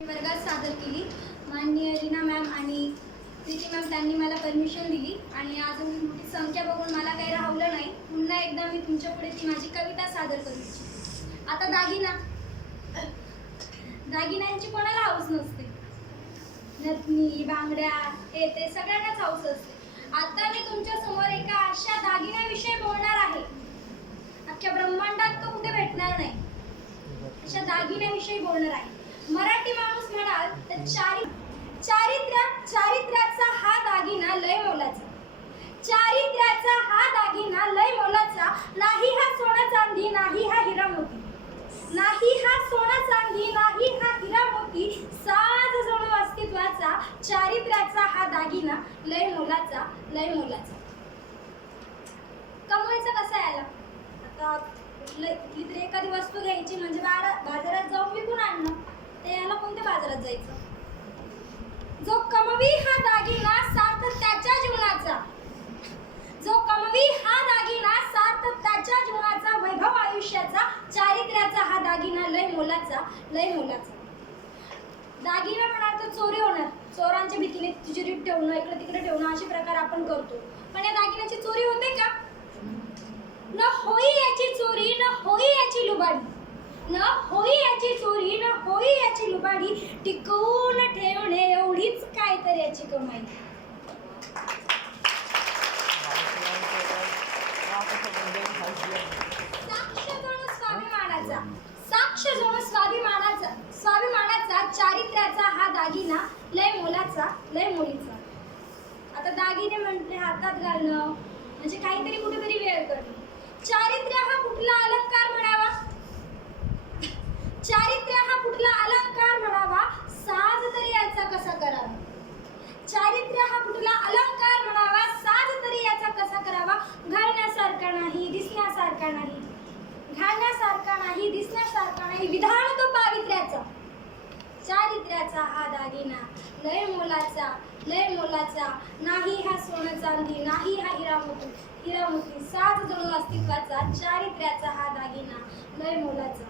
वर्गात सादर केली. माननीय रीना मॅम आणि प्रीती मॅम त्यांनी मला परमिशन दिली. आणि अजून मोठी संख्या बघून मला काही राहवलं नाही. पुन्हा एकदा मी तुमच्यापुढे ती माझी कविता सादर करू इच्छिते. आता दागिना. दागिन्यांची कोणाला हाऊस नसते? नथनी बांगड्या हे ते सगळ्यांनाच हाऊस असते. आता मी तुमच्यासमोर एका अशा दागिन्याविषयी बोलणार आहे. अख्ख्या ब्रह्मांडात तो कुठे भेटणार नाही? अशा दागिन्याविषयी बोलणार आहे. मराठी माणूस म्हणाल तर चारि चारित्र्य चारित्र्याचा हा दागिना लय मोलाचा. चारित्र्याचा हा दागिना लय मोलाचा. नाही हा सोना चांदी नाही हा हिरा मोती. नाही हा सोना चांदी नाही हा हिरा मोती. साज जणू अस्तित्वाचा चारित्र्याचा हा दागिना लय मोलाचा लय मोलाचा. कमवायचा कसा याला? आता कुठलं कुठली तरी एखादी वस्तू घ्यायची म्हणजे बारा बाजारात जाऊन विकून आणणं ते याला कोणत्या बाजारात जायचं. जो कमवी हा दागिना सार्थ त्याच्या जीवनाचा. जो कमवी हा दागिना सार्थ त्याच्या जीवनाचा वैभव आयुष्याचा चारित्र्याचा हा दागिना लय मोलाचा लय मोलाचा. दागिना म्हणाल तर चोरी होणार. चोरांच्या भीतीने तिजोरीत ठेवणं इकडे तिकडे ठेवणं असे प्रकार आपण करतो. पण या दागिन्याची चोरी होते का? न होई याची चोरी न होई याची लुबाडी. न होई याची चोरी न होई टिकवून ठेवणे एवढीच काय तर याची कमाई. साक्ष स्वाभिमानाचा साक्ष जणू स्वाभिमानाचा स्वाभिमानाचा चारित्र्याचा हा दागिना लय मोलाचा लय मोलीचा. आता दागिने म्हटले हातात घालणं म्हणजे काहीतरी कुठेतरी वेळ करणं चारित्र्य हा कुठला आला म्हणावा चारित्र्य हा कुठला अलंकार म्हणावा साज तरी याचा कसा करावा हा कुठला अलंकार म्हणावा साज तरी याचा कसा करावा? घालण्यासारखा नाही दिसण्यासारखा नाही. घालण्यासारखा नाही दिसण्यासारखा नाही. विधान तो पावित्र्याचा. चारित्र्याचा हा दागिना. लय मोलाचा लय मोलाचा. नाही हा सोनं चांदी नाही हा हिरामोती हिरामोती हिरा सात जणू अस्तित्वाचा चारित्र्याचा हा दागिना. लय मोलाचा.